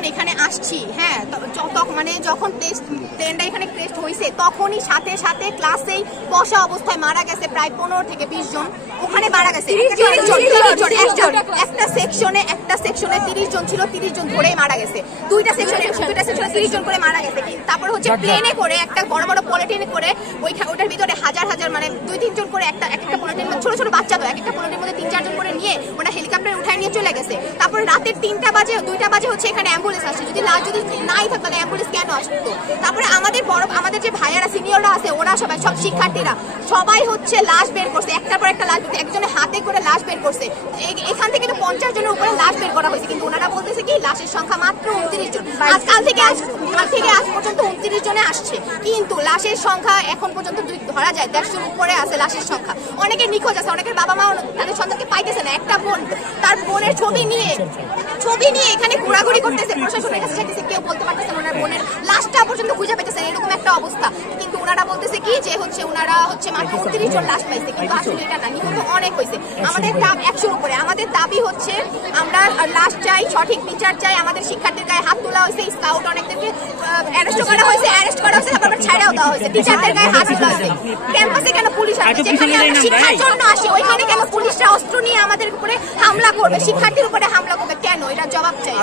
যখন এখানে আসছি, হ্যাঁ, মানে যখন প্লেনটা এখানে ক্রেস্ট হয়েছে তখনই সাথে সাথে ক্লাসেই বসা অবস্থায় মারা গেছে প্রায় 15 থেকে 20 জন। ওখানে মারা গেছে একটা সেকশনে 30 জন ছিল, 30 জন ধরেই মারা গেছে। দুইটা সেকশনে 30 জন করে মারা গেছে। তারপরে হচ্ছে প্লেনে করে একটা বড় বড় পলিথিনে করে ওইটার ভিতরে হাজার হাজার মানে 2-3 জন করে একটা পলিথিন, ছোট ছোট বাচ্চা তো একটা পলিথিনের মধ্যে 3-4 জন করে নিয়ে ওরা হেলিকপ্টারে উঠায় নিয়ে চলে গেছে। তারপরে রাতের 2টা বাজে হচ্ছে এখানে অ্যাম্বুলেন্স আসছে। যদি নাই থাকতো তাহলে অ্যাম্বুলেন্স কেন আসতো? তারপরে আমাদের যে ভাইয়ারা সিনিয়ররা আছে ওরা সব শিক্ষার্থীরা সবাই হচ্ছে লাশ বের করছে, একটার পর একটা লাশ, একজনের হাতে করে লাশ বের করছে। এখান থেকে তো 50 জনের উপরে লাশ বের করা হয়েছে, কিন্তু ওনারা বলতেছে কি লাশের সংখ্যা মাত্র 29 জন। কাল থেকে আজ পর্যন্ত 29 জনে আসছে, কিন্তু লাশের সংখ্যা এখন পর্যন্ত ধরা যায় 150 উপরে আছে লাশের সংখ্যা। অনেকে নিখোঁজ আছে, অনেকের বাবা মা তাদের সন্তানকে পাইতেছে না। একটা বোন তার বোনের ছবি নিয়ে এখানে ঘোরাঘুরি করতেছে, প্রশাসনের কাছে চাইতেছে, কেউ বলতে পারতেছে ওনার বোনের লাশটা পর্যন্ত খুঁজে পেতেছে, এরকম একটা অবস্থা। কিন্তু ওনারা বলতেছে কি যে ওনারা মাত্র 29 জন লাশ পাইছে, কিন্তু আসলে এটা না, নিহত অনেক হয়েছে। আমাদের 100 উপরে। আমাদের দাবি হচ্ছে আমরা লাশ চাই, সঠিক বিচার চাই। আমাদের শিক্ষার্থীর গায়ে হাত তোলা হয়েছে, স্কাউট অনেকদেরকে অ্যারেস্ট করা হয়েছে, তারপর ছাড়াও দেওয়া হয়েছে, টিচারদের গায়ে হাত তোলা হয়েছে। ক্যাম্পাসে কেন পুলিশ আসবে? যেখানে আমরা শিক্ষার জন্য আসি ওইখানে কেন পুলিশরা অস্ত্র নিয়ে আমাদের উপরে হামলা করবে, শিক্ষার্থীর উপরে হামলা করবে কেন? এটা জবাব চাই।